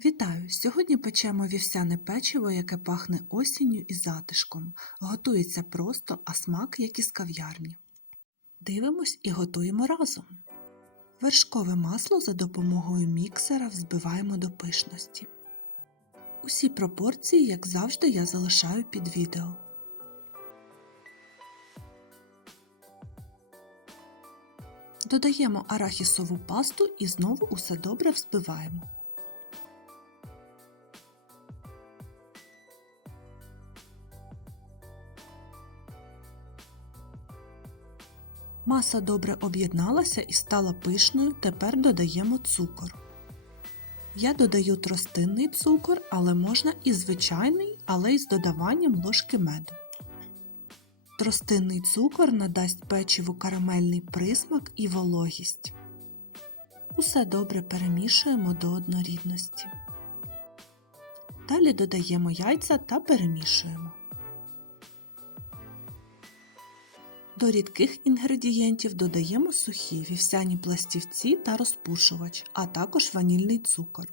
Вітаю! Сьогодні печемо вівсяне печиво, яке пахне осінню і затишком. Готується просто, а смак як із кав'ярні. Дивимось і готуємо разом. Вершкове масло за допомогою міксера взбиваємо до пишності. Усі пропорції, як завжди, я залишаю під відео. Додаємо арахісову пасту і знову усе добре взбиваємо. Маса добре об'єдналася і стала пишною, тепер додаємо цукор. Я додаю тростинний цукор, але можна і звичайний, але й з додаванням ложки меду. Тростинний цукор надасть печиву карамельний присмак і вологість. Усе добре перемішуємо до однорідності. Далі додаємо яйця та перемішуємо. До рідких інгредієнтів додаємо сухі вівсяні пластівці та розпушувач, а також ванільний цукор.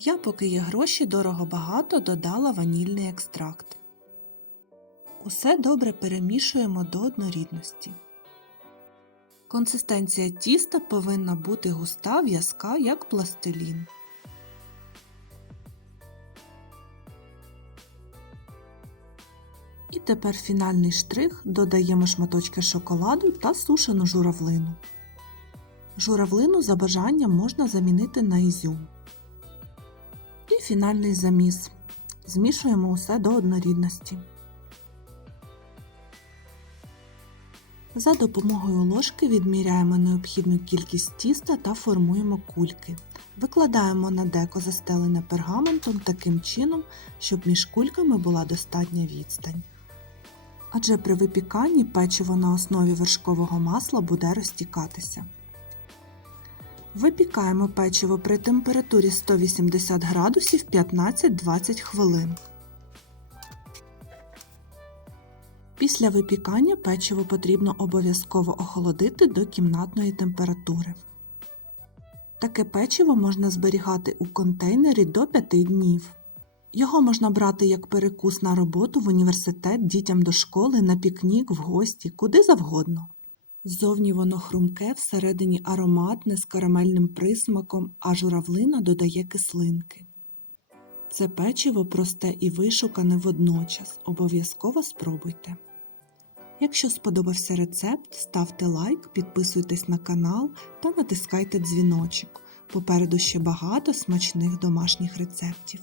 Я, поки є гроші дорого багато, додала ванільний екстракт. Усе добре перемішуємо до однорідності. Консистенція тіста повинна бути густа в'язка, як пластилін. І тепер фінальний штрих додаємо шматочки шоколаду та сушену журавлину. Журавлину за бажанням можна замінити на ізюм. І фінальний заміс. Змішуємо усе до однорідності. За допомогою ложки відміряємо необхідну кількість тіста та формуємо кульки. Викладаємо на деко застелене пергаментом таким чином, щоб між кульками була достатня відстань. Адже при випіканні печиво на основі вершкового масла буде розтікатися. Випікаємо печиво при температурі 180 градусів 15-20 хвилин. Після випікання печиво потрібно обов'язково охолодити до кімнатної температури. Таке печиво можна зберігати у контейнері до 5 днів. Його можна брати як перекус на роботу в університет, дітям до школи, на пікнік, в гості, куди завгодно. Ззовні воно хрумке, всередині ароматне з карамельним присмаком, а журавлина додає кислинки. Це печиво просте і вишукане водночас. Обов'язково спробуйте. Якщо сподобався рецепт, ставте лайк, підписуйтесь на канал та натискайте дзвіночок. Попереду ще багато смачних домашніх рецептів.